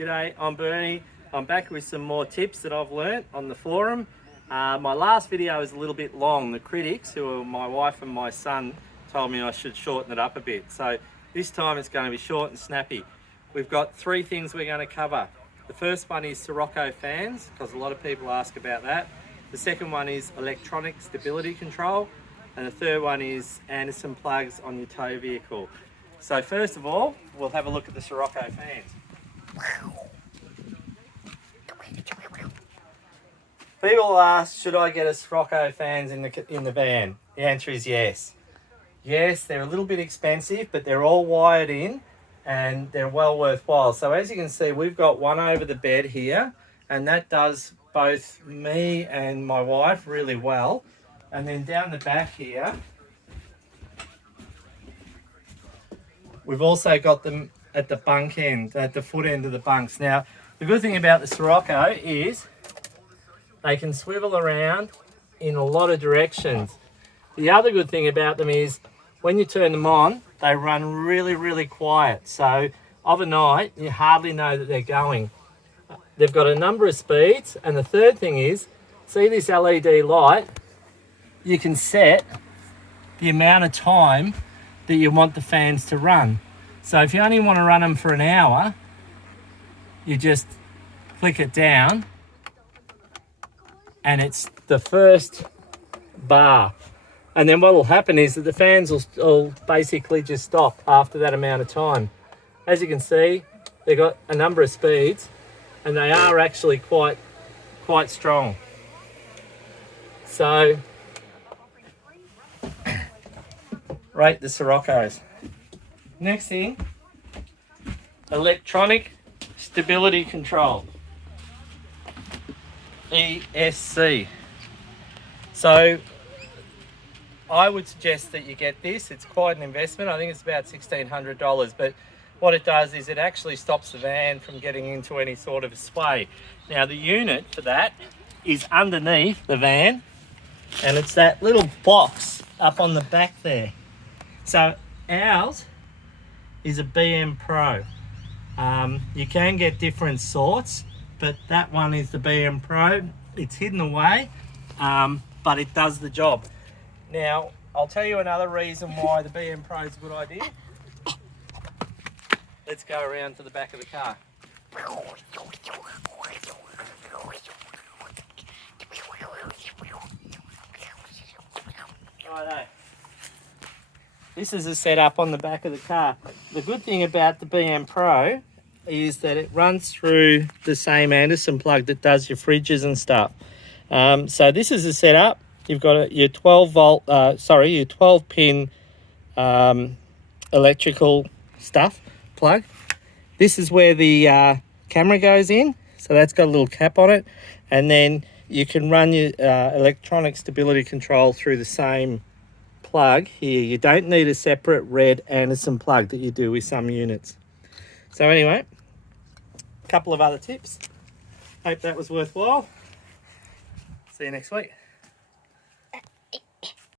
G'day, I'm Bernie. I'm back with some more tips that I've learnt on the forum. My last video was a little bit long. The critics, who are my wife and my son, told me I should shorten it up a bit. So this time it's going to be short and snappy. We've got three things we're going to cover. The first one is Sirocco fans, because a lot of people ask about that. The second one is electronic stability control. And the third one is Anderson plugs on your tow vehicle. So first of all, we'll have a look at the Sirocco fans. People ask, should I get a Sirocco fans in the van? The answer is yes. Yes, they're a little bit expensive, but they're all wired in and they're well worthwhile. So as you can see, we've got one over the bed here, and that does both me and my wife really well. And then down the back here, we've also got them at the bunk end, at the foot end of the bunks. Now, the good thing about the Sirocco is they can swivel around in a lot of directions. The other good thing about them is when you turn them on, they run really, really quiet. So overnight, you hardly know that they're going. They've got a number of speeds. And the third thing is, see this LED light? You can set the amount of time that you want the fans to run. So if you only want to run them for an hour, you just click it down and it's the first bar. And then what will happen is that the fans will basically just stop after that amount of time. As you can see, they've got a number of speeds and they are actually quite strong. So rate the Siroccos. Next thing, electronic stability control, ESC. So I would suggest that you get this. It's quite an investment. I think it's about $1,600, but what it does is it actually stops the van from getting into any sort of sway. Now the unit for that is underneath the van, and it's that little box up on the back there. So ours is a BM Pro. You can get different sorts, but that one is the BM Pro. It's hidden away, but it does the job. Now, I'll tell you another reason why the BM Pro is a good idea. Let's go around to the back of the car. Righto. This is a setup on the back of the car. The good thing about the BM Pro is that it runs through the same Anderson plug that does your fridges and stuff. So this is a setup. You've got your 12 pin electrical stuff plug. This is where the camera goes in. So that's got a little cap on it. And then you can run your electronic stability control through the same plug here. You don't need a separate red Anderson plug that you do with some units. So anyway, a couple of other tips. Hope that was worthwhile. See you next week.